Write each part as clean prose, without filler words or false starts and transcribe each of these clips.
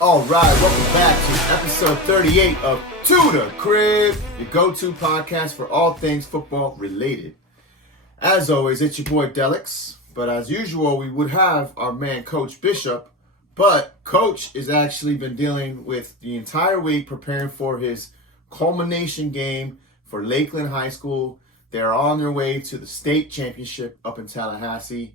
All right, welcome back to episode 38 of To The Crib, your go-to podcast for all things football related. As always, it's your boy Delliks, but as usual, we would have our man Coach Bishop, but Coach has actually been dealing with the entire week preparing for his culmination game for Lakeland High School. They're on their way to the state championship up in Tallahassee.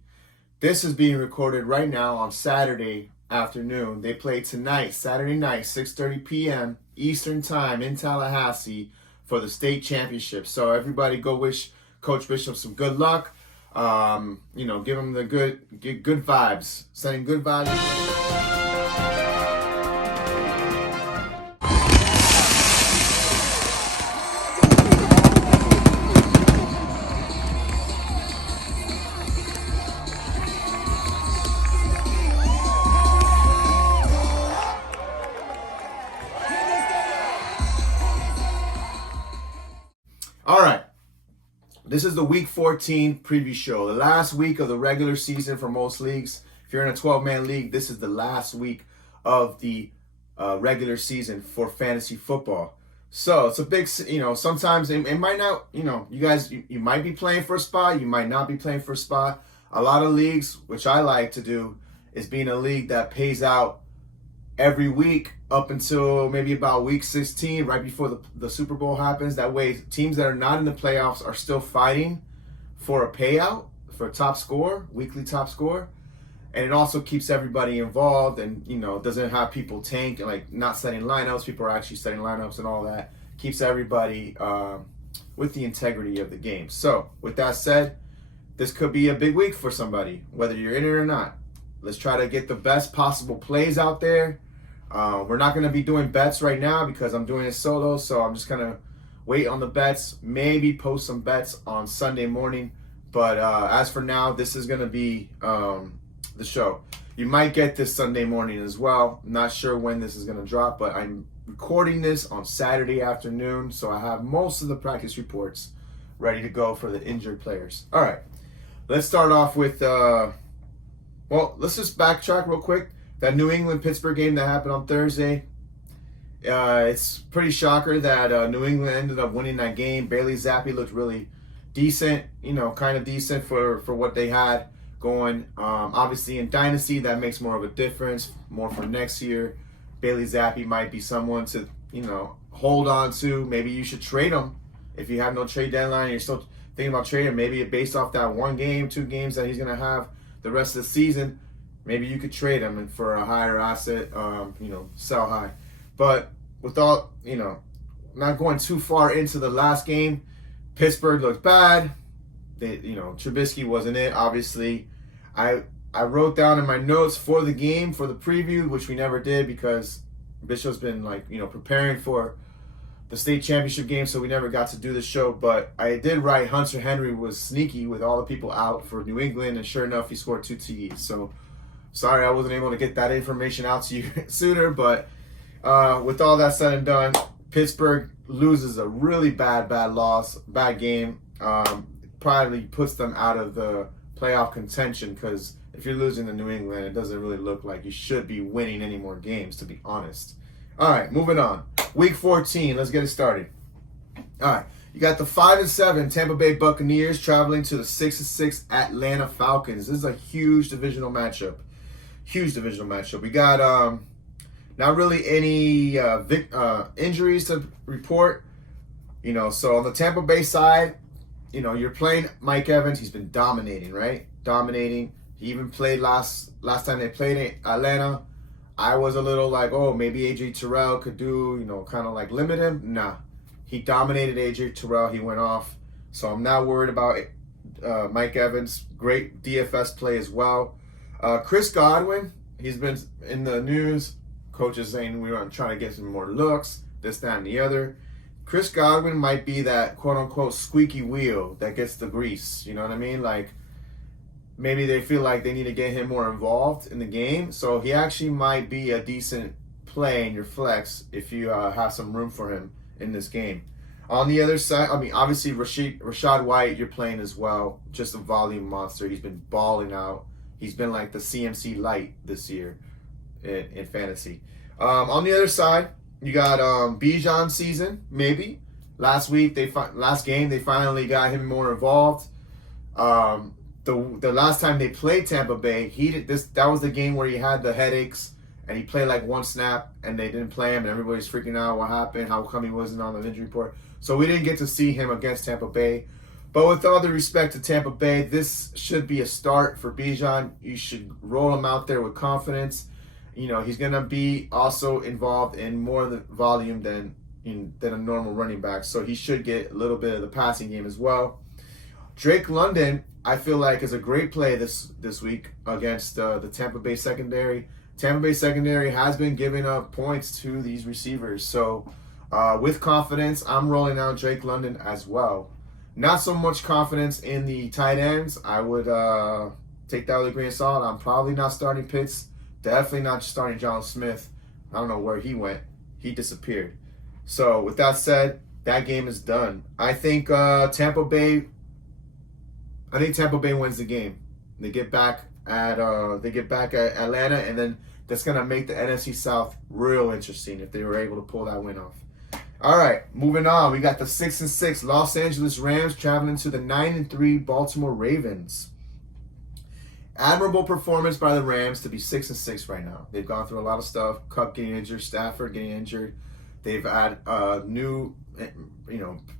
This is being recorded right now on Saturday afternoon. They play tonight, Saturday night, 6:30 p.m. Eastern Time in Tallahassee for the state championship. So everybody go wish Coach Bishop some good luck. Give him the good vibes. Sending good vibes. All right, this is the Week 14 preview show, the last week of the regular season for most leagues. If you're in a 12-man league, this is the last week of the regular season for fantasy football. So it's a big, sometimes it might not, you guys, you might be playing for a spot, you might not be playing for a spot. A lot of leagues, which I like to do, is being a league that pays out every week up until maybe about week 16, right before the Super Bowl happens. That way, teams that are not in the playoffs are still fighting for a payout, for a top score, weekly top score. And it also keeps everybody involved and, doesn't have people tank and like not setting lineups. People are actually setting lineups and all that. Keeps everybody with the integrity of the game. So with that said, this could be a big week for somebody, whether you're in it or not. Let's try to get the best possible plays out there. We're not going to be doing bets right now because I'm doing it solo, so I'm just going to wait on the bets, maybe post some bets on Sunday morning. But as for now, this is going to be the show. You might get this Sunday morning as well. I'm not sure when this is going to drop, but I'm recording this on Saturday afternoon, so I have most of the practice reports ready to go for the injured players. All right, let's start off with, let's just backtrack real quick. That New England-Pittsburgh game that happened on Thursday, it's pretty shocker that New England ended up winning that game. Bailey Zappi looked really decent, kind of decent for what they had going. Obviously, in Dynasty, that makes more of a difference, more for next year. Bailey Zappi might be someone to, hold on to. Maybe you should trade him if you have no trade deadline and you're still thinking about trading him. Maybe based off that 1 game, 2 games that he's going to have the rest of the season, maybe you could trade him for a higher asset, sell high. But without, not going too far into the last game, Pittsburgh looked bad. Trubisky wasn't it, obviously. I wrote down in my notes for the game, for the preview, which we never did because Bishop's been, preparing for the state championship game, so we never got to do the show. But I did write Hunter Henry was sneaky with all the people out for New England, and sure enough, he scored 2 TDs. So sorry I wasn't able to get that information out to you sooner, but with all that said and done, Pittsburgh loses a really bad loss, bad game. Probably puts them out of the playoff contention because if you're losing to New England, it doesn't really look like you should be winning any more games, to be honest. All right, moving on. Week 14, let's get it started. All right, you got the 5-7 Tampa Bay Buccaneers traveling to the 6-6 Atlanta Falcons. This is a huge divisional matchup. We got not really any injuries to report. So on the Tampa Bay side, you're playing Mike Evans. He's been dominating, right? Dominating. He even played last time they played in Atlanta. I was a little like, oh, maybe AJ Terrell could do, kind of like limit him. Nah, he dominated AJ Terrell. He went off. So I'm not worried about Mike Evans. Great DFS play as well. Chris Godwin, he's been in the news. Coaches saying we want to try to get some more looks, this, that, and the other. Chris Godwin might be that quote-unquote squeaky wheel that gets the grease. You know what I mean? Like, maybe they feel like they need to get him more involved in the game. So he actually might be a decent play in your flex if you have some room for him in this game. On the other side, obviously Rachaad White, you're playing as well. Just a volume monster. He's been balling out. He's been like the CMC light this year in fantasy. On the other side, you got Bijan season, maybe. Last game, they finally got him more involved. The last time they played Tampa Bay, that was the game where he had the headaches and he played like one snap and they didn't play him and everybody's freaking out what happened, how come he wasn't on the injury report. So we didn't get to see him against Tampa Bay. But with all the respect to Tampa Bay, this should be a start for Bijan. You should roll him out there with confidence. You know, he's going to be also involved in more of the volume than a normal running back. So he should get a little bit of the passing game as well. Drake London, I feel like, is a great play this week against the Tampa Bay secondary. Tampa Bay secondary has been giving up points to these receivers. So with confidence, I'm rolling out Drake London as well. Not so much confidence in the tight ends. I would take that with a grain of salt. I'm probably not starting Pitts. Definitely not starting John Smith. I don't know where he went. He disappeared. So with that said, that game is done. I think Tampa Bay wins the game. They get back at Atlanta, and then that's gonna make the NFC South real interesting if they were able to pull that win off. All right, moving on. We got the 6-6 Los Angeles Rams traveling to the 9-3 Baltimore Ravens. Admirable performance by the Rams to be 6-6 right now. They've gone through a lot of stuff. Kupp getting injured, Stafford getting injured. They've had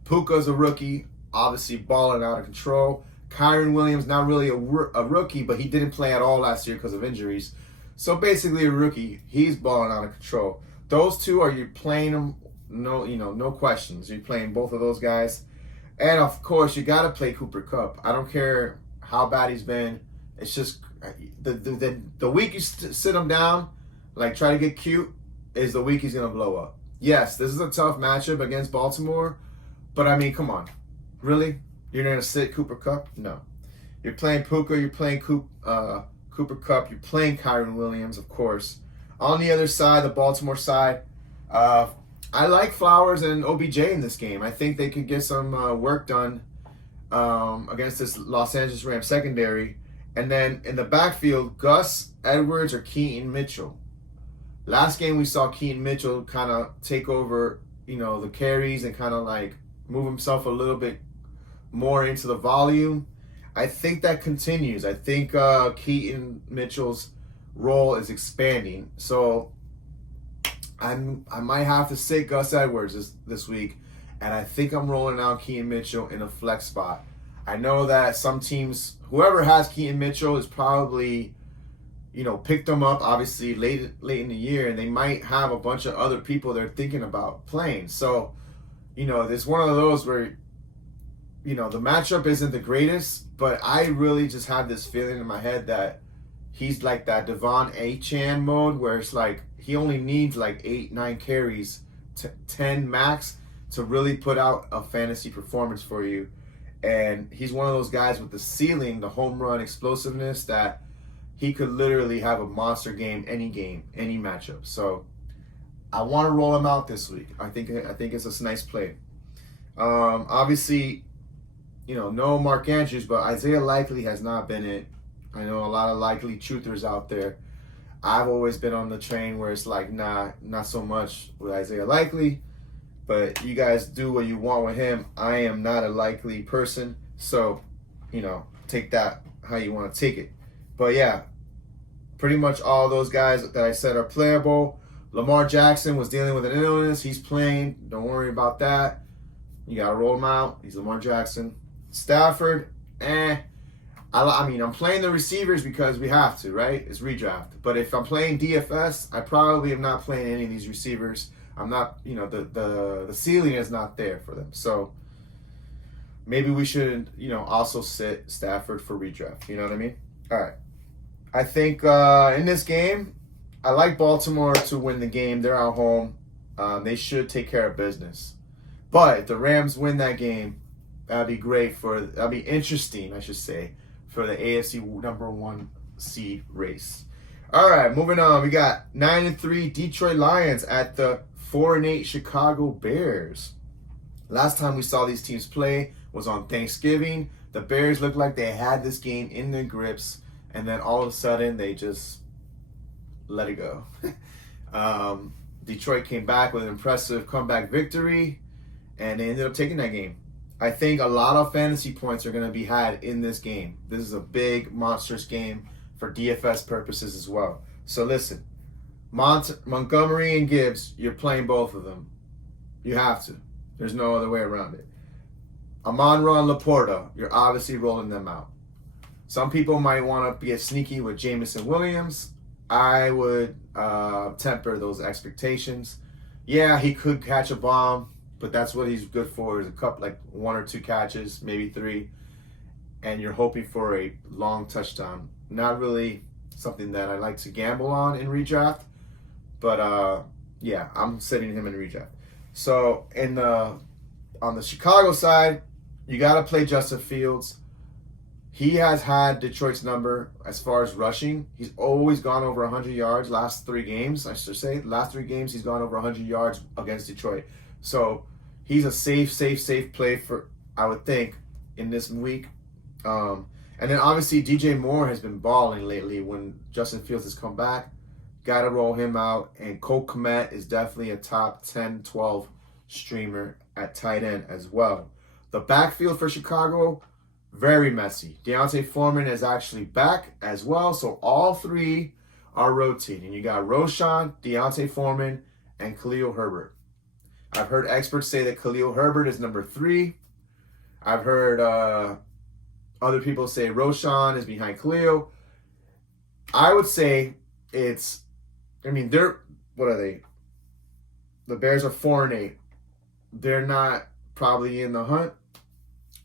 Puka's a rookie, obviously balling out of control. Kyron Williams, not really a rookie, but he didn't play at all last year because of injuries. So basically a rookie. He's balling out of control. Those two, are you playing them? No questions. You're playing both of those guys. And of course, you got to play Cooper Kupp. I don't care how bad he's been. It's just the week you sit him down, like try to get cute, is the week he's going to blow up. Yes, this is a tough matchup against Baltimore, but I mean, come on. Really? You're going to sit Cooper Kupp? No. You're playing Puka, you're playing Cooper Kupp, you're playing Kyron Williams, of course. On the other side, the Baltimore side, I like Flowers and OBJ in this game. I think they could get some work done against this Los Angeles Rams secondary. And then in the backfield, Gus Edwards or Keaton Mitchell. Last game we saw Keaton Mitchell kind of take over, the carries and kind of like move himself a little bit more into the volume. I think that continues. I think Keaton Mitchell's role is expanding. So I might have to sit Gus Edwards this week, and I think I'm rolling out Keaton Mitchell in a flex spot. I know that some teams, whoever has Keaton Mitchell is probably, picked him up obviously late in the year, and they might have a bunch of other people they're thinking about playing. So, it's one of those where, the matchup isn't the greatest, but I really just have this feeling in my head that he's like that Devon Achane mode where it's like he only needs like 8-9 carries to 10 max to really put out a fantasy performance for you. And he's one of those guys with the ceiling, the home run explosiveness, that he could literally have a monster game, any matchup. So I want to roll him out this week. I think it's a nice play. Obviously, no Mark Andrews, but Isaiah Likely has not been it. I know a lot of Likely truthers out there. I've always been on the train where it's like, nah, not so much with Isaiah Likely. But you guys do what you want with him. I am not a Likely person. So, take that how you want to take it. But yeah, pretty much all those guys that I said are playable. Lamar Jackson was dealing with an illness. He's playing. Don't worry about that. You got to roll him out. He's Lamar Jackson. Stafford, I'm playing the receivers because we have to, right? It's redraft. But if I'm playing DFS, I probably am not playing any of these receivers. I'm not, the ceiling is not there for them. So maybe we should, also sit Stafford for redraft. You know what I mean? All right. I think in this game, I like Baltimore to win the game. They're at home. They should take care of business. But if the Rams win that game, that'd be interesting, I should say, for the AFC number 1 seed race. All right, moving on. We got 9-3 Detroit Lions at the 4-8 Chicago Bears. Last time we saw these teams play was on Thanksgiving. The Bears looked like they had this game in their grips, and then all of a sudden they just let it go. Detroit came back with an impressive comeback victory, and they ended up taking that game. I think a lot of fantasy points are going to be had in this game. This is a big, monstrous game for DFS purposes as well. So listen, Montgomery and Gibbs, you're playing both of them. You have to. There's no other way around it. Amon-Ra and Laporta, you're obviously rolling them out. Some people might want to get sneaky with Jameson Williams. I would temper those expectations. Yeah, he could catch a bomb, but that's what he's good for, is a couple, like 1 or 2 catches, maybe 3, and you're hoping for a long touchdown. Not really something that I like to gamble on in redraft, but yeah, I'm sitting him in redraft. So on the Chicago side, you got to play Justin Fields. He has had Detroit's number as far as rushing. He's always gone over 100 yards last 3 games, I should say. Last 3 games, he's gone over 100 yards against Detroit. So he's a safe play for, I would think, in this week. And then obviously DJ Moore has been balling lately when Justin Fields has come back. Got to roll him out. And Cole Kmet is definitely a top 10, 12 streamer at tight end as well. The backfield for Chicago, very messy. Deontay Foreman is actually back as well. So all 3 are rotating. You got Roshan, Deontay Foreman, and Khalil Herbert. I've heard experts say that Khalil Herbert is number 3. I've heard other people say Roshan is behind Khalil. I would say what are they? The Bears are 4-8. They're not probably in the hunt.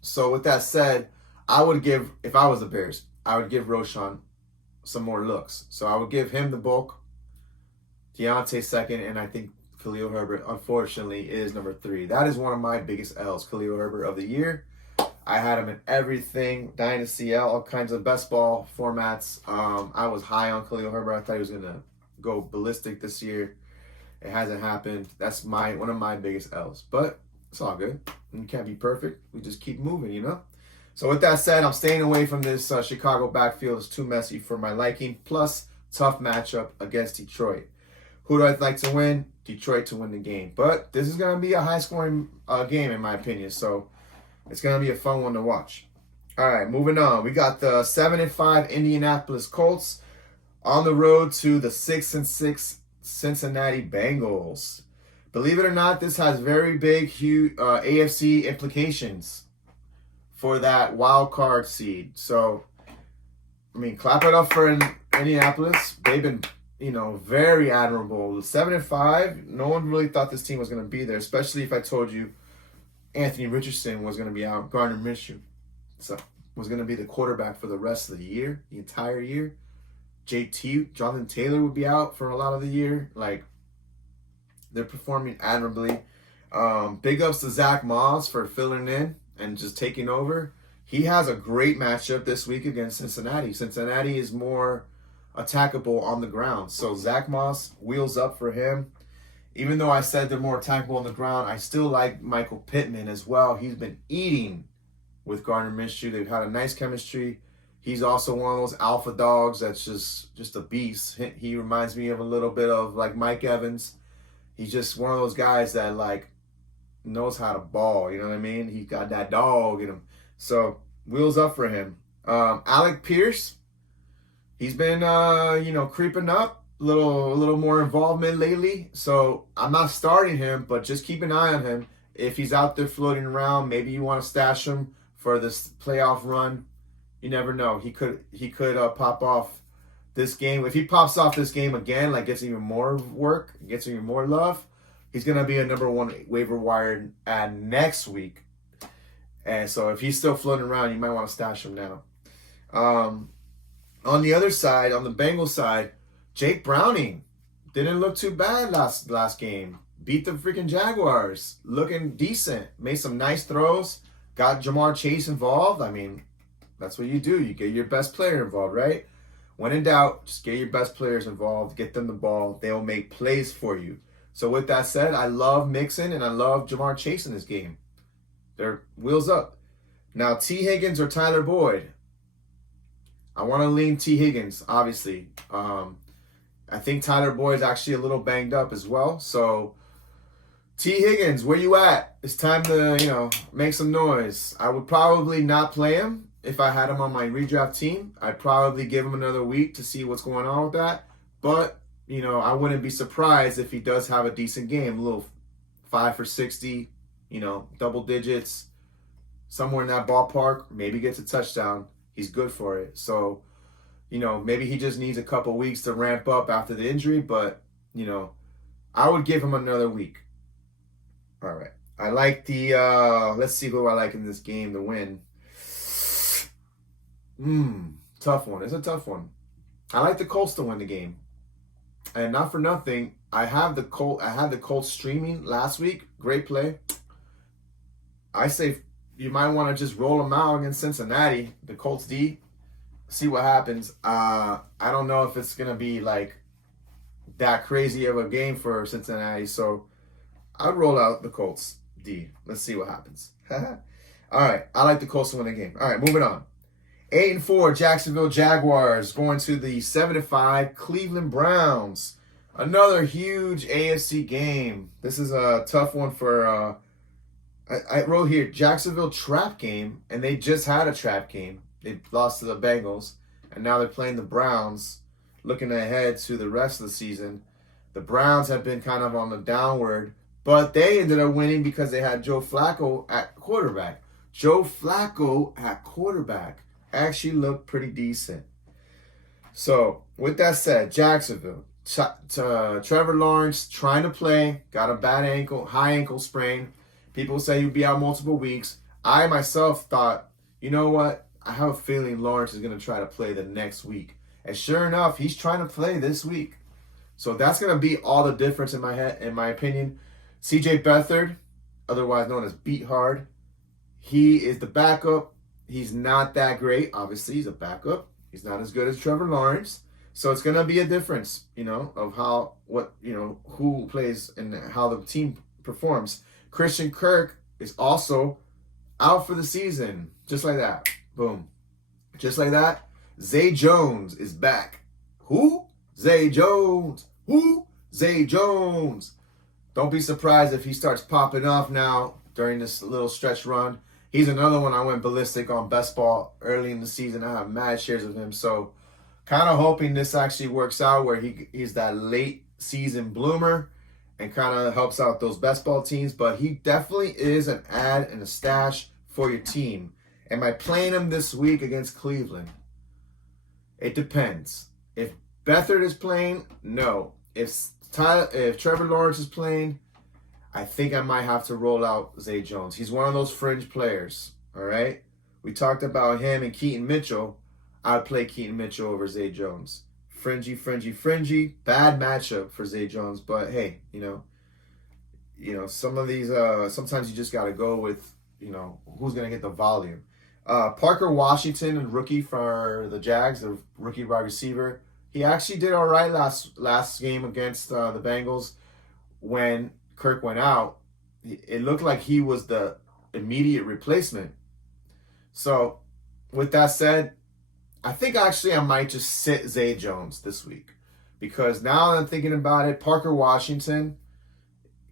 So with that said, if I was the Bears, I would give Roshan some more looks. So I would give him the bulk, Deontay second, and I think Khalil Herbert, unfortunately, is number 3. That is one of my biggest L's, Khalil Herbert of the year. I had him in everything, Dynasty, all kinds of best ball formats. I was high on Khalil Herbert. I thought he was going to go ballistic this year. It hasn't happened. That's one of my biggest L's. But it's all good. You can't be perfect. We just keep moving, you know? So with that said, I'm staying away from this Chicago backfield. It's too messy for my liking. Plus, tough matchup against Detroit. Who do I like to win? Detroit to win the game. But this is going to be a high-scoring game, in my opinion. So it's going to be a fun one to watch. All right, moving on. We got the 7-5 Indianapolis Colts on the road to the 6-6 Cincinnati Bengals. Believe it or not, this has very big, huge AFC implications for that wild card seed. So, I mean, clap it up for Indianapolis. They've been, very admirable. 7-5. No one really thought this team was going to be there, especially if I told you Anthony Richardson was going to be out. Gardner Minshew was going to be the quarterback for the rest of the year, the entire year. Jonathan Taylor would be out for a lot of the year. They're performing admirably. Big ups to Zach Moss for filling in and just taking over. He has a great matchup this week against Cincinnati. Cincinnati is more attackable on the ground. So Zach Moss, wheels up for him. Even though I said they're more attackable on the ground, I still like Michael Pittman as well. He's been eating with Gardner Minshew. They've had a nice chemistry. He's also one of those alpha dogs that's just a beast. He reminds me of a little bit of like Mike Evans. He's just one of those guys that knows how to ball. You know what I mean? He's got that dog in him. So wheels up for him. Alec Pierce, he's been creeping up, a little more involvement lately. So I'm not starting him, but just keep an eye on him. If he's out there floating around, maybe you want to stash him for this playoff run. You never know. He could pop off this game. If he pops off this game again, gets even more work, gets even more love, he's going to be a number 1 waiver wire ad next week. And so if he's still floating around, you might want to stash him now. On the other side, on the Bengals side, Jake Browning didn't look too bad last game. Beat the freaking Jaguars. Looking decent. Made some nice throws. Got Jamar Chase involved. I mean, that's what you do. You get your best player involved, right? When in doubt, just get your best players involved. Get them the ball. They'll make plays for you. So with that said, I love Mixon and I love Jamar Chase in this game. They're wheels up. Now, T. Higgins or Tyler Boyd. I want to lean T. Higgins, obviously. I think Tyler Boyd's actually a little banged up as well. So, T. Higgins, where you at? It's time to, make some noise. I would probably not play him if I had him on my redraft team. I'd probably give him another week to see what's going on with that. But, I wouldn't be surprised if he does have a decent game. A little 5 for 60, double digits, somewhere in that ballpark. Maybe gets a touchdown. He's good for it. So, maybe he just needs a couple weeks to ramp up after the injury, but, I would give him another week. All right. I like the, let's see who I like in this game to win. Tough one. It's a tough one. I like the Colts to win the game. And not for nothing, I had the Colts streaming last week. Great play. I say you might want to just roll them out against Cincinnati, the Colts D. See what happens. I don't know if it's going to be like that crazy of a game for Cincinnati. So I'd roll out the Colts D. Let's see what happens. All right. I like the Colts to win the game. All right. Moving on. 8-4 Jacksonville Jaguars going to the 7-5 Cleveland Browns. Another huge AFC game. This is a tough one for, I wrote here, Jacksonville trap game, and they just had a trap game. They lost to the Bengals, and now they're playing the Browns, looking ahead to the rest of the season. The Browns have been kind of on the downward, but they ended up winning because they had Joe Flacco at quarterback. Joe Flacco at quarterback actually looked pretty decent. So, with that said, Jacksonville, Trevor Lawrence trying to play, got a bad high ankle sprain. People say he'll be out multiple weeks. I myself thought, you know what? I have a feeling Lawrence is going to try to play the next week. And sure enough, he's trying to play this week. So that's going to be all the difference in my opinion. CJ Beathard, otherwise known as Beat Hard, he is the backup. He's not that great. Obviously, he's a backup. He's not as good as Trevor Lawrence. So it's going to be a difference, of who plays and how the team performs. Christian Kirk is also out for the season. Just like that. Boom. Just like that. Zay Jones is back. Who? Zay Jones. Who? Zay Jones. Don't be surprised if he starts popping off now during this little stretch run. He's another one I went ballistic on best ball early in the season. I have mad shares of him. So kind of hoping this actually works out where he's that late season bloomer and kind of helps out those best ball teams. But he definitely is an add and a stash for your team. Am I playing him this week against Cleveland? It depends. If Beathard is playing, no. If Trevor Lawrence is playing, I think I might have to roll out Zay Jones. He's one of those fringe players, all right? We talked about him and Keaton Mitchell. I'd play Keaton Mitchell over Zay Jones. Fringy. Bad matchup for Zay Jones, but hey, some of these, sometimes you just got to go with, who's going to get the volume. Parker Washington, a rookie for the Jags, the rookie wide receiver. He actually did all right last game against the Bengals when Kirk went out. It looked like he was the immediate replacement. So, with that said, I think actually I might just sit Zay Jones this week. Because now that I'm thinking about it, Parker Washington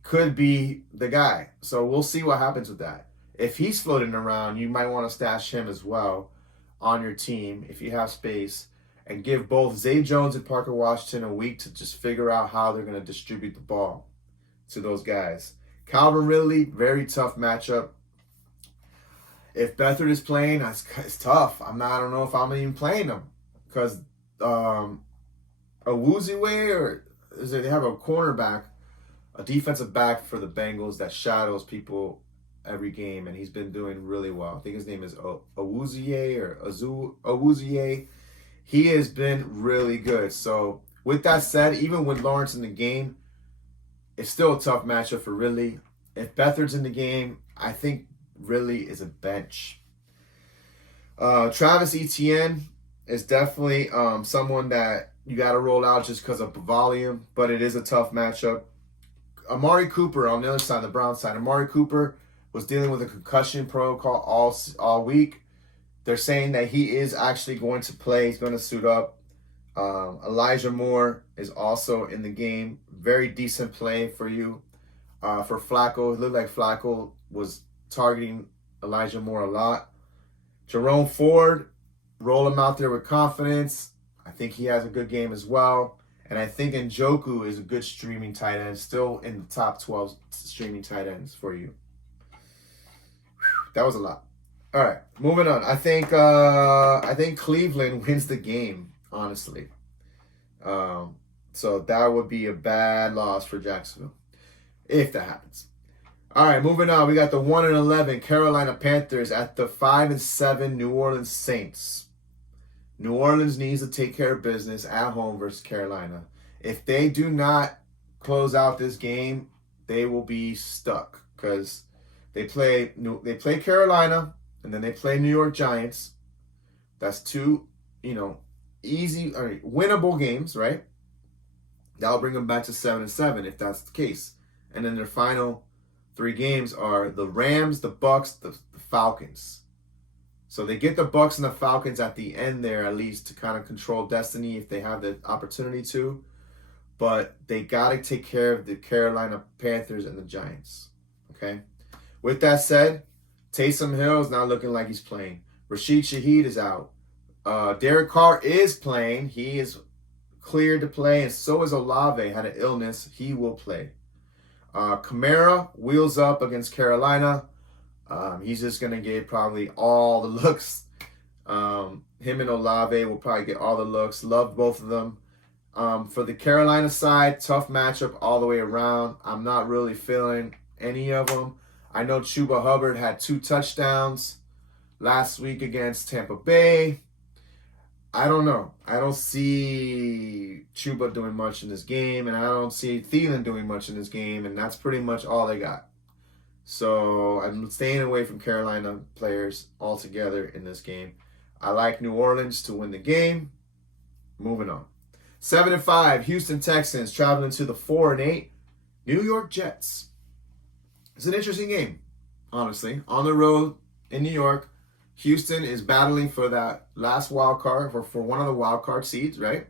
could be the guy. So we'll see what happens with that. If he's floating around, you might want to stash him as well on your team if you have space. And give both Zay Jones and Parker Washington a week to just figure out how they're going to distribute the ball to those guys. Calvin Ridley, very tough matchup. If Beathard is playing, it's tough. I don't know if I'm even playing him. Because Awuzie or they have a cornerback, a defensive back for the Bengals that shadows people every game, and he's been doing really well. I think his name is Awuzie. He has been really good. So with that said, even with Lawrence in the game, it's still a tough matchup for Ridley. If Beathard's in the game, I think Ridley is a bench. Travis Etienne is definitely someone that you got to roll out just because of volume, but it is a tough matchup. Amari Cooper on the other side, the Browns side. Amari Cooper was dealing with a concussion protocol all week. They're saying that he is actually going to play. He's going to suit up. Elijah Moore is also in the game. Very decent play for you. For Flacco, it looked like Flacco was targeting Elijah Moore a lot. Jerome Ford, roll him out there with confidence. I think he has a good game as well. And I think Njoku is a good streaming tight end, still in the top 12 streaming tight ends for you. That was a lot. All right, moving on. I think Cleveland wins the game, honestly. So that would be a bad loss for Jacksonville if that happens. All right, moving on. We got the 1-11 Carolina Panthers at the 5-7 New Orleans Saints. New Orleans needs to take care of business at home versus Carolina. If they do not close out this game, they will be stuck because they play Carolina and then they play New York Giants. That's two, easy or winnable games, right? That'll bring them back to 7-7 if that's the case. And then their final 3 games are the Rams, the Bucks, the Falcons. So they get the Bucks and the Falcons at the end there, at least, to kind of control destiny if they have the opportunity to. But they got to take care of the Carolina Panthers and the Giants. Okay? With that said, Taysom Hill is not looking like he's playing. Rashid Shaheed is out. Derek Carr is playing. He is cleared to play, and so is Olave. Had an illness. He will play. Kamara wheels up against Carolina. He's just going to get probably all the looks. Him and Olave will probably get all the looks. Love both of them. For the Carolina side, tough matchup all the way around. I'm not really feeling any of them. I know Chuba Hubbard had 2 touchdowns last week against Tampa Bay. I don't know. I don't see Chuba doing much in this game, and I don't see Thielen doing much in this game, and that's pretty much all they got. So I'm staying away from Carolina players altogether in this game. I like New Orleans to win the game. Moving on. 7-5, Houston Texans traveling to the 4-8 New York Jets. It's an interesting game, honestly. On the road in New York, Houston is battling for that last wild card, for one of the wild card seeds, right?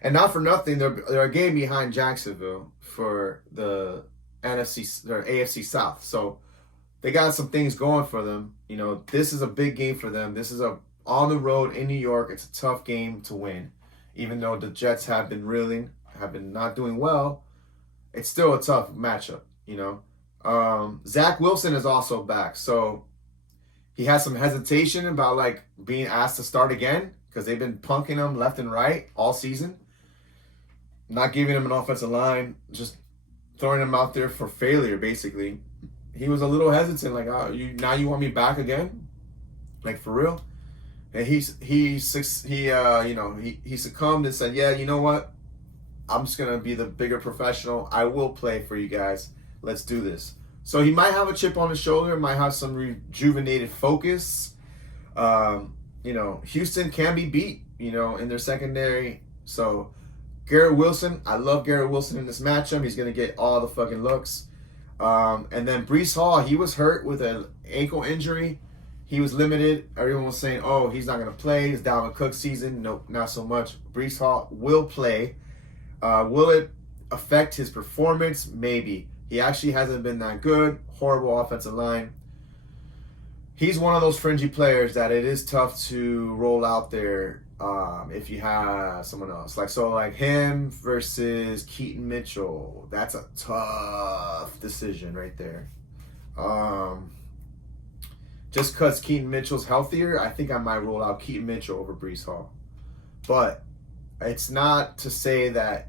And not for nothing, they're a game behind Jacksonville for the NFC or AFC South. So they got some things going for them. This is a big game for them. This is on the road in New York. It's a tough game to win. Even though the Jets have been not doing well, it's still a tough matchup, Zach Wilson is also back. So he has some hesitation about being asked to start again because they've been punking him left and right all season. Not giving him an offensive line, just throwing him out there for failure, basically. He was a little hesitant, now you want me back again? For real? And he succumbed and said, yeah, you know what? I'm just going to be the bigger professional. I will play for you guys. Let's do this. So he might have a chip on his shoulder, might have some rejuvenated focus. Houston can be beat, in their secondary. So Garrett Wilson, I love Garrett Wilson in this matchup. He's going to get all the fucking looks. And then Breece Hall, he was hurt with an ankle injury. He was limited. Everyone was saying, oh, he's not going to play. It's Dalvin Cook season. Nope, not so much. Breece Hall will play. Will it affect his performance? Maybe. He actually hasn't been that good. Horrible offensive line. He's one of those fringy players that it is tough to roll out there if you have someone else. Like him versus Keaton Mitchell. That's a tough decision right there. Just because Keaton Mitchell's healthier, I think I might roll out Keaton Mitchell over Breece Hall. But it's not to say that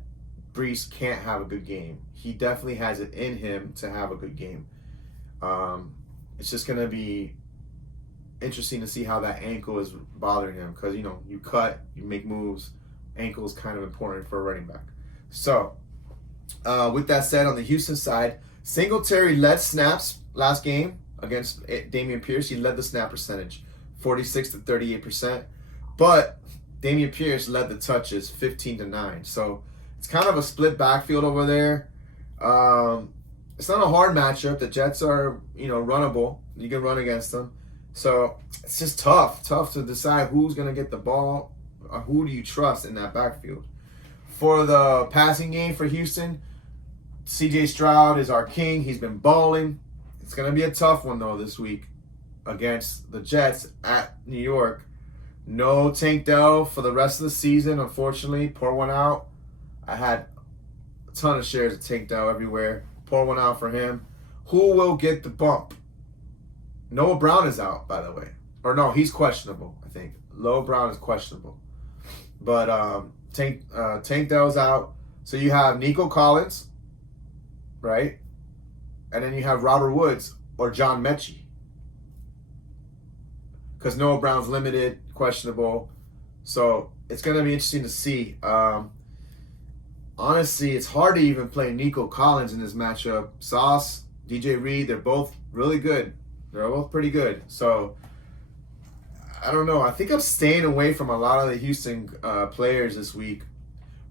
Breece can't have a good game. He definitely has it in him to have a good game. It's just going to be interesting to see how that ankle is bothering him because, you cut, you make moves. Ankle is kind of important for a running back. So, with that said, on the Houston side, Singletary led snaps last game against Dameon Pierce. He led the snap percentage, 46 to 38%. But Dameon Pierce led the touches, 15-9. So it's kind of a split backfield over there. It's not a hard matchup. The Jets are, runnable. You can run against them. So it's just tough to decide who's going to get the ball who do you trust in that backfield? For the passing game for Houston, C.J. Stroud is our king. He's been balling. It's going to be a tough one, though, this week against the Jets at New York. No Tank Dell for the rest of the season, unfortunately. Pour one out. I had a ton of shares of Tank Dell everywhere. Pour one out for him. Who will get the bump? Noah Brown is out, by the way. Or no, he's questionable, I think. Noah Brown is questionable. But Tank Dell's out. So you have Nico Collins, right? And then you have Robert Woods or John Mechie. Because Noah Brown's limited, questionable. So it's going to be interesting to see. Honestly, it's hard to even play Nico Collins in this matchup. Sauce, DJ Reed, they're both really good. They're both pretty good. So I don't know. I think I'm staying away from a lot of the Houston players this week.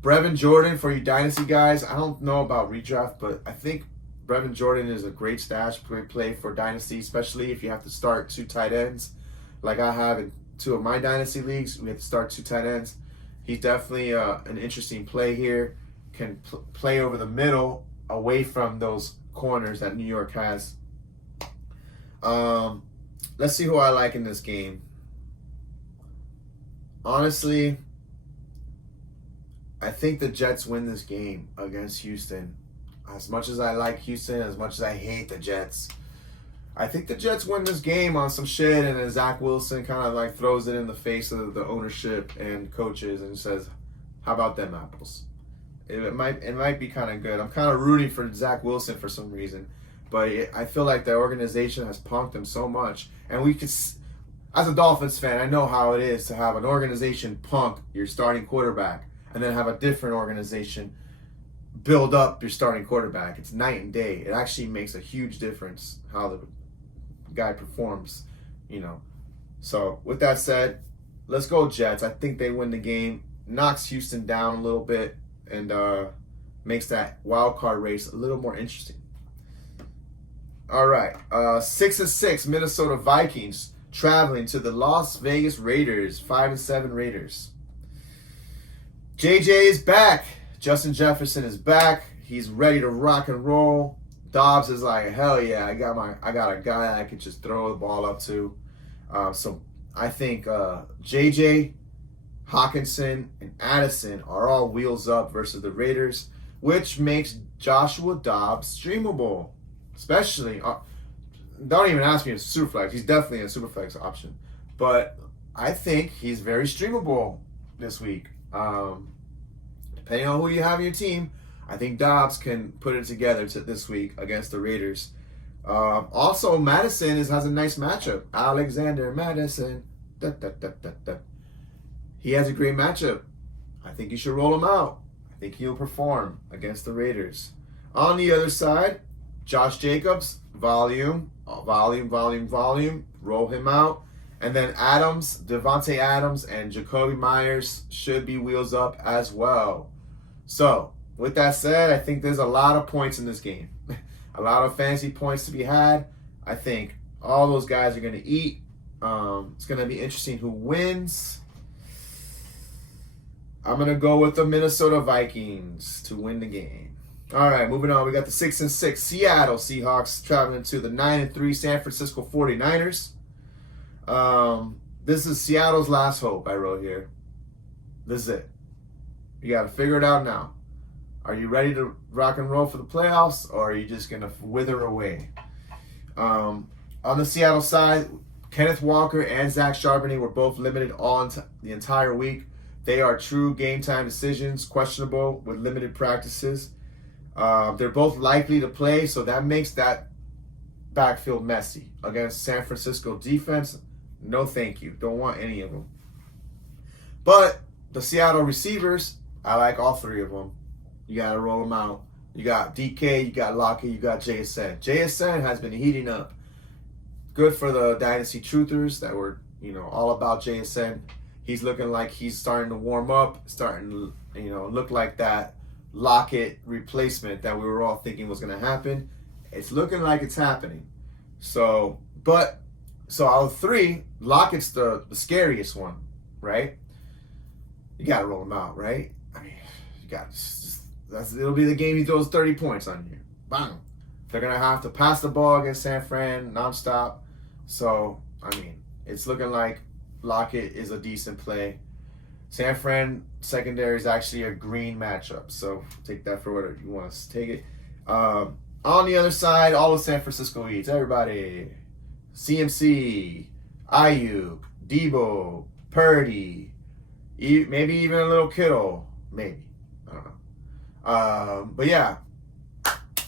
Brevin Jordan, for you Dynasty guys, I don't know about redraft, but I think Brevin Jordan is a great stash play for Dynasty, especially if you have to start 2 tight ends. Like I have in 2 of my Dynasty leagues, we have to start 2 tight ends. He's definitely an interesting play here. Can play over the middle, away from those corners that New York has. Let's see who I like in this game. Honestly, I think the Jets win this game against Houston. As much as I like Houston, as much as I hate the Jets, I think the Jets win this game on some shit, and then Zach Wilson kind of like throws it in the face of the ownership and coaches and says, "How about them apples?" It might be kind of good. I'm kind of rooting for Zach Wilson for some reason, but I feel like the organization has punked him so much, and we could, as a Dolphins fan, I know how it is to have an organization punk your starting quarterback, and then have a different organization build up your starting quarterback. It's night and day. It actually makes a huge difference how the guy performs, So with that said, let's go Jets. I think they win the game. Knocks Houston down a little bit and makes that wild card race a little more interesting. All right, 6-6 Minnesota Vikings traveling to the Las Vegas Raiders. 5-7 Raiders. JJ is back. Justin Jefferson is back. He's ready to rock and roll. Dobbs is like, hell yeah, I got a guy that I could just throw the ball up to. So I think JJ, Hawkinson, and Addison are all wheels up versus the Raiders, which makes Joshua Dobbs streamable. Especially, don't even ask me if it's Superflex. He's definitely a Superflex option. But I think he's very streamable this week. Depending on who you have in your team, I think Dobbs can put it together this week against the Raiders. Also, Madison has a nice matchup. Alexander Madison. He has a great matchup. I think you should roll him out. I think he'll perform against the Raiders. On the other side, Josh Jacobs, volume. Roll him out. And then Devontae Adams, and Jacoby Myers should be wheels up as well. So, with that said, I think there's a lot of points in this game. A lot of fantasy points to be had. I think all those guys are going to eat. It's going to be interesting who wins. I'm going to go with the Minnesota Vikings to win the game. All right, moving on. We got the 6-6 Seattle Seahawks traveling to the 9-3 San Francisco 49ers. This is Seattle's last hope, I wrote here. This is it. You got to figure it out now. Are you ready to rock and roll for the playoffs, or are you just going to wither away? On the Seattle side, Kenneth Walker and Zach Charbonnet were both limited the entire week. They are true game-time decisions, questionable with limited practices. They're both likely to play, so that makes that backfield messy. Against San Francisco defense, no thank you. Don't want any of them. But the Seattle receivers, I like all 3 of them. You got to roll them out. You got DK, you got Lockett, you got JSN. JSN has been heating up. Good for the Dynasty Truthers that were, all about JSN. He's looking like he's starting to warm up, starting to, look like that Lockett replacement that we were all thinking was going to happen. It's looking like it's happening. So out of 3, Lockett's the scariest one, right? you got to roll him out, right? I mean, you got it'll be the game he throws 30 points on you. Bang. They're going to have to pass the ball against San Fran nonstop. So, I mean, it's looking like Lockett is a decent play. San Fran secondary is actually a green matchup. So, take that for whatever you want to take it. On the other side, all of San Francisco eats. Everybody. CMC, Ayuk, Debo, Purdy, maybe even a little Kittle. Maybe. I don't know. But yeah,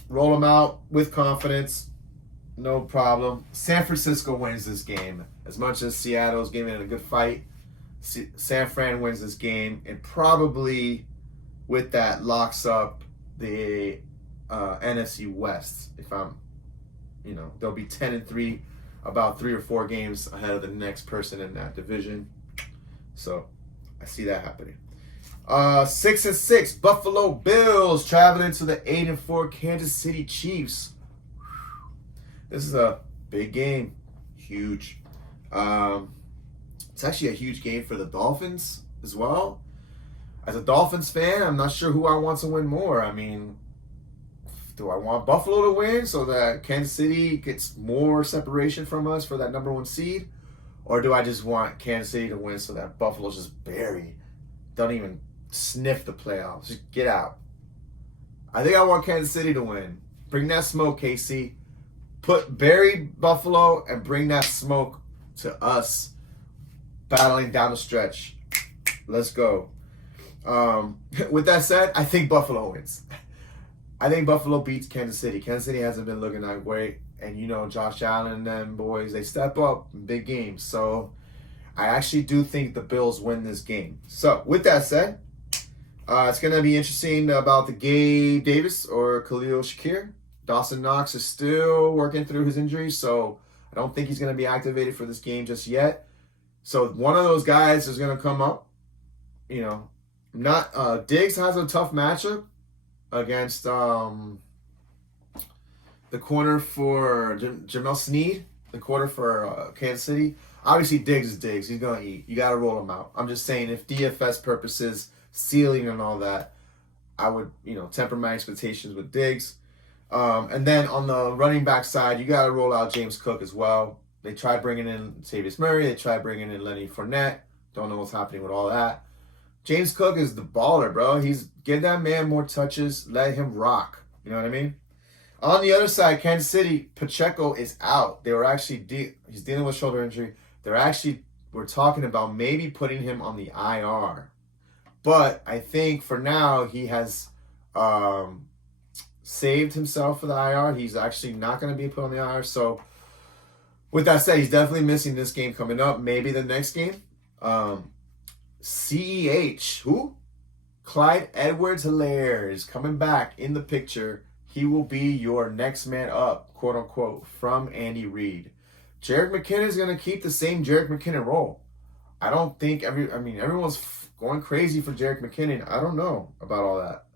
roll them out with confidence. No problem. San Francisco wins this game. As much as Seattle's giving it a good fight, San Fran wins this game. And probably with that locks up the NFC West. If I'm, they'll be 10-3, about 3 or 4 games ahead of the next person in that division. So I see that happening. 6-6 Buffalo Bills traveling to the 8-4 Kansas City Chiefs. This is a big game, huge. It's actually a huge game for the Dolphins as well. As a Dolphins fan, I'm not sure who I want to win more. I mean, do I want Buffalo to win so that Kansas City gets more separation from us for that number 1 seed? Or do I just want Kansas City to win so that Buffalo's just buried? Don't even sniff the playoffs. Just get out. I think I want Kansas City to win. Bring that smoke, KC. Bury Buffalo and bring that smoke to us battling down the stretch. Let's go. With that said, I think Buffalo wins. I think Buffalo beats Kansas City. Kansas City hasn't been looking that great. And Josh Allen and them boys, they step up in big games. So I actually do think the Bills win this game. So with that said, it's going to be interesting about the Gabe Davis or Khalil Shakir. Dawson Knox is still working through his injury, so I don't think he's going to be activated for this game just yet. So one of those guys is going to come up. Diggs has a tough matchup against the corner for Jamel Sneed, the corner for Kansas City. Obviously, Diggs is Diggs. He's going to eat. You got to roll him out. I'm just saying, if DFS purposes, ceiling and all that, I would, temper my expectations with Diggs. And then on the running back side, you got to roll out James Cook as well. They tried bringing in Latavius Murray. They tried bringing in Lenny Fournette. Don't know what's happening with all that. James Cook is the baller, bro. Give that man more touches. Let him rock. You know what I mean? On the other side, Kansas City, Pacheco is out. They were actually he's dealing with shoulder injury. We're talking about maybe putting him on the IR. But I think for now he has saved himself for the IR. He's actually not going to be put on the IR. So with that said, he's definitely missing this game coming up. Maybe the next game. CEH, who? Clyde Edwards-Helaire is coming back in the picture. He will be your next man up, quote unquote, from Andy Reid. Jerick McKinnon is going to keep the same Jerick McKinnon role. I don't think everyone's going crazy for Jerick McKinnon. I don't know about all that.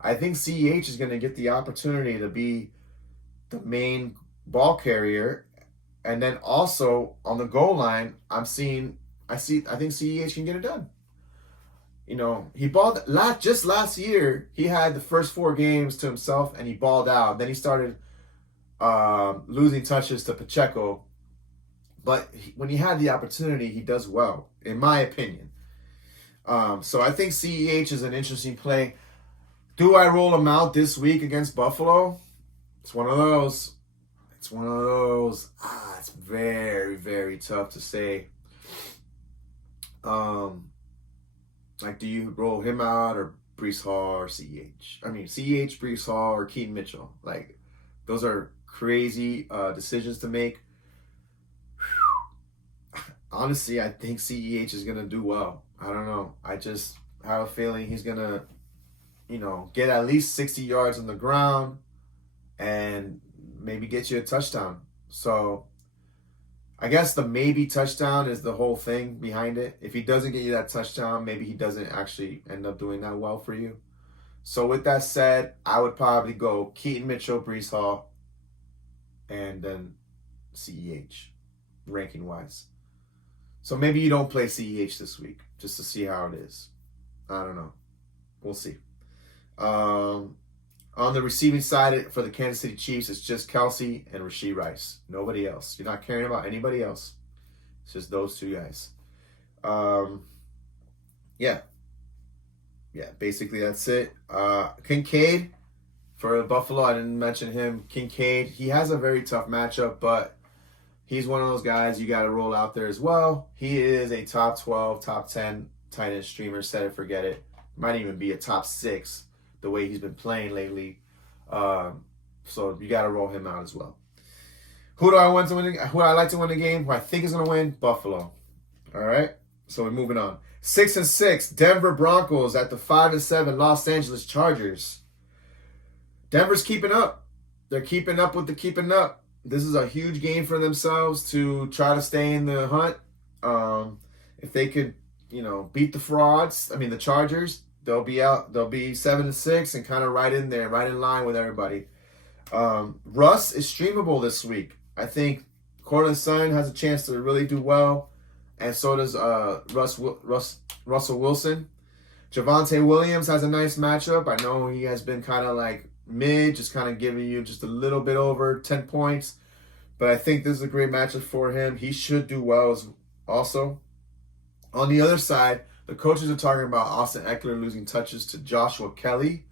I think CEH is going to get the opportunity to be the main ball carrier. And then also on the goal line, I think CEH can get it done. He balled just last year. He had the first 4 games to himself and he balled out. Then he started losing touches to Pacheco. But when he had the opportunity, he does well, in my opinion. So I think CEH is an interesting play. Do I roll him out this week against Buffalo? It's one of those. It's very, very tough to say. Do you roll him out or Breece Hall or CEH? CEH, Breece Hall, or Keaton Mitchell. Those are crazy decisions to make. Honestly, I think CEH is going to do well. I don't know. I just have a feeling he's going to, get at least 60 yards on the ground and maybe get you a touchdown. So I guess the maybe touchdown is the whole thing behind it. If he doesn't get you that touchdown, maybe he doesn't actually end up doing that well for you. So with that said, I would probably go Keaton Mitchell, Breece Hall, and then CEH, ranking-wise. So maybe you don't play CEH this week, just to see how it is. I don't know. We'll see. On the receiving side for the Kansas City Chiefs, it's just Kelsey and Rashee Rice. Nobody else. You're not caring about anybody else. It's just those two guys. Yeah. Yeah, basically that's it. Kincaid for Buffalo, I didn't mention him. Kincaid, he has a very tough matchup, but he's one of those guys you got to roll out there as well. He is a top 12, top 10 tight end streamer. Set it, forget it. Might even be a top 6 the way he's been playing lately. So you got to roll him out as well. Who do I want to win? Who I like to win the game? Who I think is going to win? Buffalo. All right. So we're moving on. 6-6, Denver Broncos at the 5-7 Los Angeles Chargers. Denver's keeping up. They're keeping up with the keeping up. This is a huge game for themselves to try to stay in the hunt. If they could, beat the frauds, the Chargers, they'll be out. They'll be 7-6 and kind of right in there, right in line with everybody. Russ is streamable this week. I think Cortland Sutton has a chance to really do well, and so does Russell Wilson. Javonte Williams has a nice matchup. I know he has been kind of like mid, just kind of giving you just a little bit over 10 points. But I think this is a great matchup for him. He should do well also. On the other side, the coaches are talking about Austin Eckler losing touches to Joshua Kelly.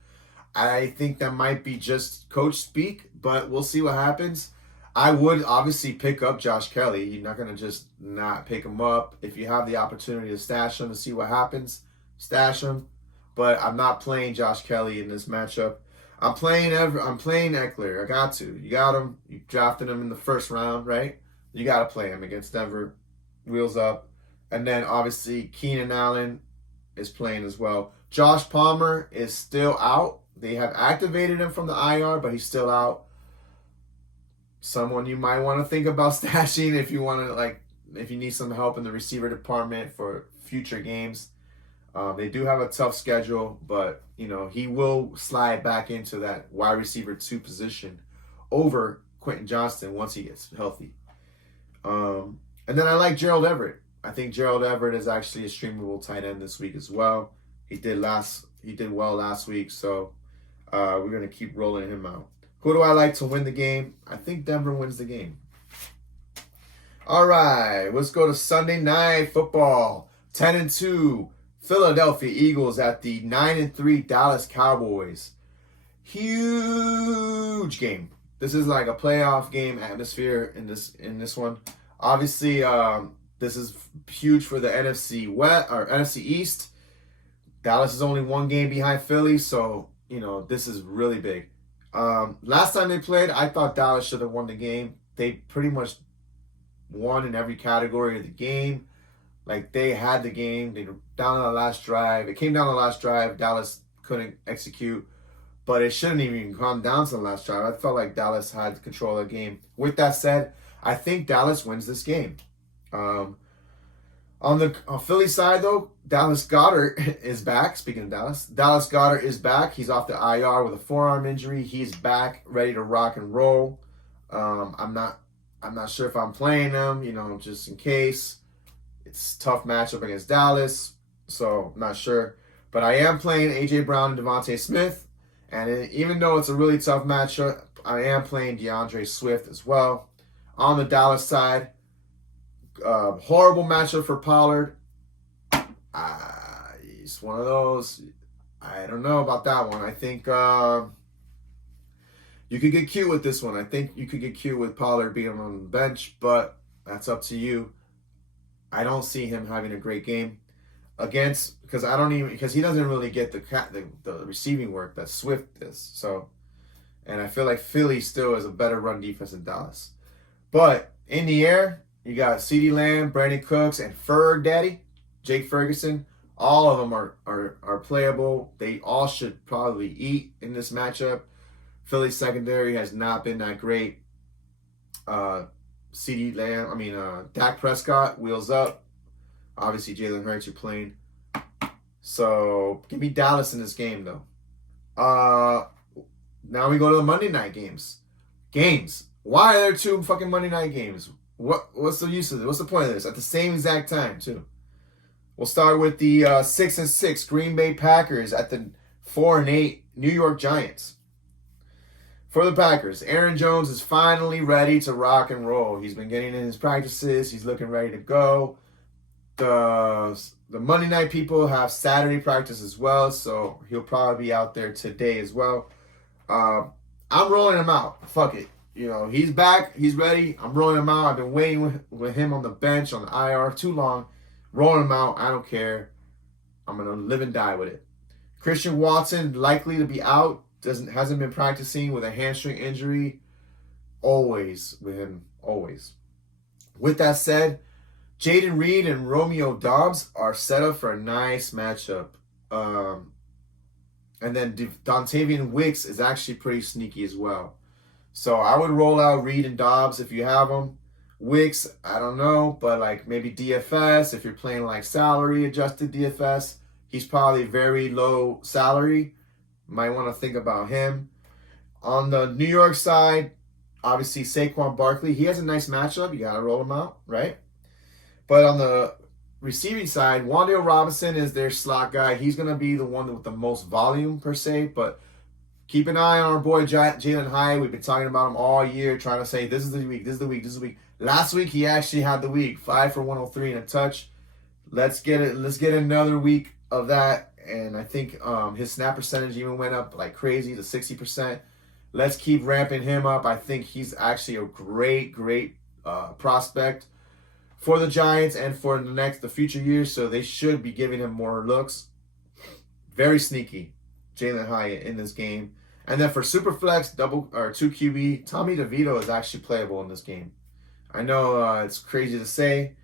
I think that might be just coach speak, but we'll see what happens. I would obviously pick up Josh Kelly. You're not going to just not pick him up. If you have the opportunity to stash him to see what happens, stash him. But I'm not playing Josh Kelly in this matchup. I'm playing Eckler. I got to. You got him. You drafted him in the first round, right? You got to play him against Denver. Wheels up. And then, obviously, Keenan Allen is playing as well. Josh Palmer is still out. They have activated him from the IR, but he's still out. Someone you might want to think about stashing if you want to, if you need some help in the receiver department for future games. They do have a tough schedule, but, he will slide back into that wide receiver 2 position over Quentin Johnston once he gets healthy. And then I like Gerald Everett. I think Gerald Everett is actually a streamable tight end this week as well. He did well last week, so we're going to keep rolling him out. Who do I like to win the game? I think Denver wins the game. All right, let's go to Sunday Night Football. 10-2, Philadelphia Eagles at the 9-3 Dallas Cowboys. Huge game. This is like a playoff game atmosphere in this one. Obviously, this is huge for the NFC West or NFC East. Dallas is only 1 game behind Philly, so this is really big. Last time they played, I thought Dallas should have won the game. They pretty much won in every category of the game. Like, they had the game. They were down on the last drive. It came down to the last drive. Dallas couldn't execute. But it shouldn't even come down to the last drive. I felt like Dallas had control of the game. With that said, I think Dallas wins this game. On Philly side, though, Dallas Goedert is back. Speaking of Dallas Goedert is back. He's off the IR with a forearm injury. He's back, ready to rock and roll. I'm not sure if I'm playing him, just in case. It's a tough matchup against Dallas, so I'm not sure. But I am playing A.J. Brown and Devontae Smith. And even though it's a really tough matchup, I am playing DeAndre Swift as well. On the Dallas side, horrible matchup for Pollard. He's one of those. I don't know about that one. I think you could get cute with this one. I think you could get cute with Pollard being on the bench, but that's up to you. I don't see him having a great game because he doesn't really get the receiving work that Swift does. So, and I feel like Philly still is a better run defense than Dallas. But in the air, you got CeeDee Lamb, Brandon Cooks, and Ferg Daddy, Jake Ferguson. All of them are playable. They all should probably eat in this matchup. Philly's secondary has not been that great. Dak Prescott, wheels up. Obviously, Jalen Hurts, you're playing. So, give me Dallas in this game, though. Now we go to the Monday night games. Why are there 2 fucking Monday night games? What's the use of this? What's the point of this? At the same exact time, too. We'll start with the 6-6 Green Bay Packers at the 4-8 New York Giants. For the Packers, Aaron Jones is finally ready to rock and roll. He's been getting in his practices. He's looking ready to go. The Monday night people have Saturday practice as well, so he'll probably be out there today as well. I'm rolling him out. Fuck it. He's back. He's ready. I'm rolling him out. I've been waiting with him on the bench, on the IR, too long. Rolling him out. I don't care. I'm going to live and die with it. Christian Watson, likely to be out. Hasn't been practicing with a hamstring injury. Always with him. Always. With that said, Jaden Reed and Romeo Doubs are set up for a nice matchup. And then Dontavian Wicks is actually pretty sneaky as well. So I would roll out Reed and Doubs if you have them. Wicks, I don't know, but like maybe DFS, if you're playing like salary adjusted DFS, he's probably very low salary. Might want to think about him. On the New York side, obviously Saquon Barkley. He has a nice matchup. You got to roll him out, right? But on the receiving side, Wan'Dale Robinson is their slot guy. He's going to be the one with the most volume per se. But keep an eye on our boy Jalen Hyatt. We've been talking about him all year, trying to say this is the week, this is the week, this is the week. Last week, he actually had the week. 5 for 103 and a touch. Let's get another week of that. And I think his snap percentage even went up like crazy to 60%. Let's keep ramping him up. I think he's actually a great prospect for the Giants and for the future years. So they should be giving him more looks. Very sneaky, Jalen Hyatt in this game. And then for Superflex, 2 QB, Tommy DeVito is actually playable in this game. I know it's crazy to say.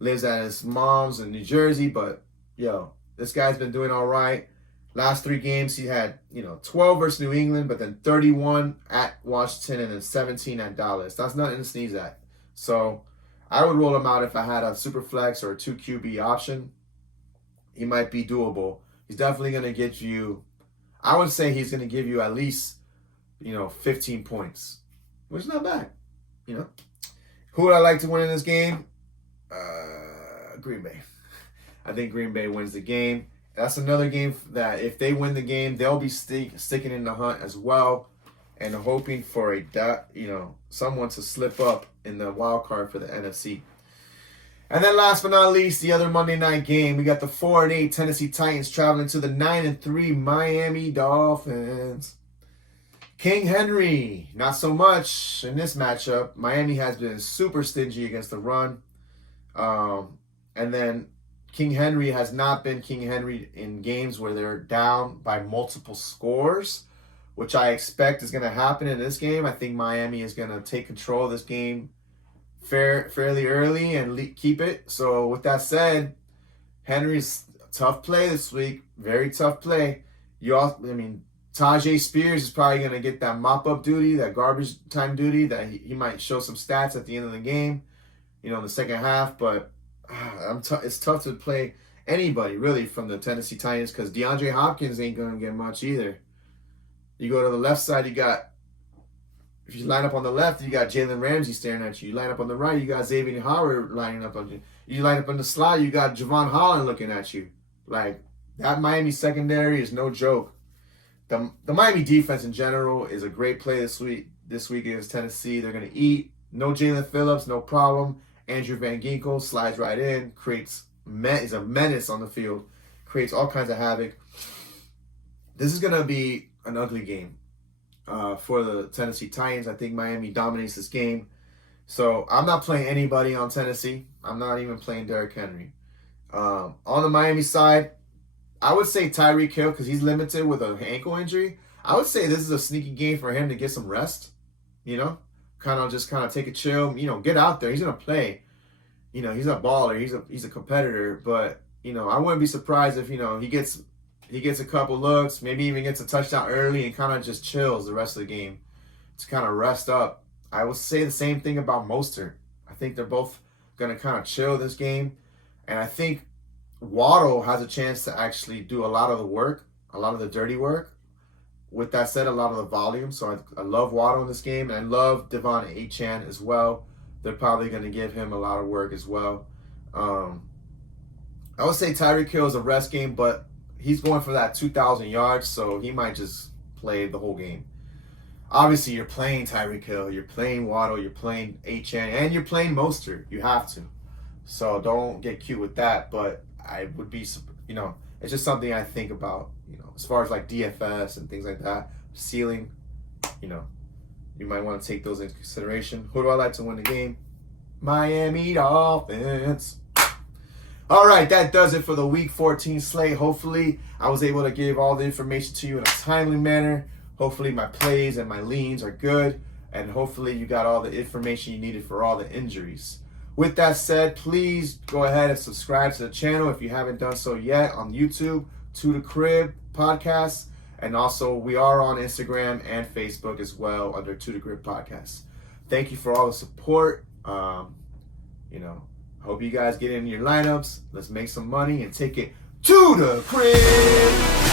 Lives at his mom's in New Jersey, but this guy's been doing all right. Last 3 games, he had 12 versus New England, but then 31 at Washington and then 17 at Dallas. That's nothing to sneeze at. So I would roll him out if I had a super flex or a 2 QB option. He might be doable. He's definitely going to get you, I would say he's going to give you at least, 15 points, which is not bad. Who would I like to win in this game? Green Bay. I think Green Bay wins the game. That's another game that if they win the game, they'll be sticking in the hunt as well and hoping for someone to slip up in the wild card for the NFC. And then last but not least, the other Monday night game, we got the 4-8 Tennessee Titans traveling to the 9-3 Miami Dolphins. King Henry, not so much in this matchup. Miami has been super stingy against the run. And then King Henry has not been King Henry in games where they're down by multiple scores, which I expect is going to happen in this game. I think Miami is going to take control of this game fairly early and keep it. So with that said, Henry's a tough play this week. Very tough play. Tajay Spears is probably going to get that mop-up duty, that garbage time duty, that he might show some stats at the end of the game, in the second half. But it's tough to play anybody, really, from the Tennessee Titans because DeAndre Hopkins ain't going to get much either. You go to the left side, if you line up on the left, you got Jalen Ramsey staring at you. You line up on the right, you got Xavier Howard lining up on you. You line up on the slot, you got Javon Holland looking at you. Like, that Miami secondary is no joke. The Miami defense in general is a great play this week against Tennessee. They're going to eat. No Jalen Phillips, no problem. Andrew Van Ginkel slides right in, is a menace on the field, creates all kinds of havoc. This is going to be an ugly game for the Tennessee Titans. I think Miami dominates this game. So I'm not playing anybody on Tennessee. I'm not even playing Derrick Henry. On the Miami side, I would say Tyreek Hill because he's limited with an ankle injury. I would say this is a sneaky game for him to get some rest, kind of take a chill, get out there. He's going to play. He's a baller. He's a competitor, but I wouldn't be surprised if he gets a couple looks, maybe even gets a touchdown early and kind of just chills the rest of the game to kind of rest up. I would say the same thing about Mostert. I think they're both going to kind of chill this game, and I think Waddle has a chance to actually do a lot of the work, a lot of the dirty work. With that said, a lot of the volume. So I love Waddle in this game, and I love Devon Achane as well. They're probably going to give him a lot of work as well. I would say Tyreek Hill is a rest game, but he's going for that 2,000 yards, so he might just play the whole game. Obviously, you're playing Tyreek Hill, you're playing Waddle, you're playing HN, and you're playing Mostert. You have to. So don't get cute with that, but I would be, it's just something I think about, as far as like DFS and things like that, ceiling, you might want to take those into consideration. Who do I like to win the game? Miami Dolphins. All right, that does it for the Week 14 slate. Hopefully, I was able to give all the information to you in a timely manner. Hopefully, my plays and my leans are good. And hopefully, you got all the information you needed for all the injuries. With that said, please go ahead and subscribe to the channel if you haven't done so yet on YouTube, To The Crib Podcast. And also, we are on Instagram and Facebook as well under To The Crib Podcast. Thank you for all the support. Hope you guys get in your lineups. Let's make some money and take it to the crib.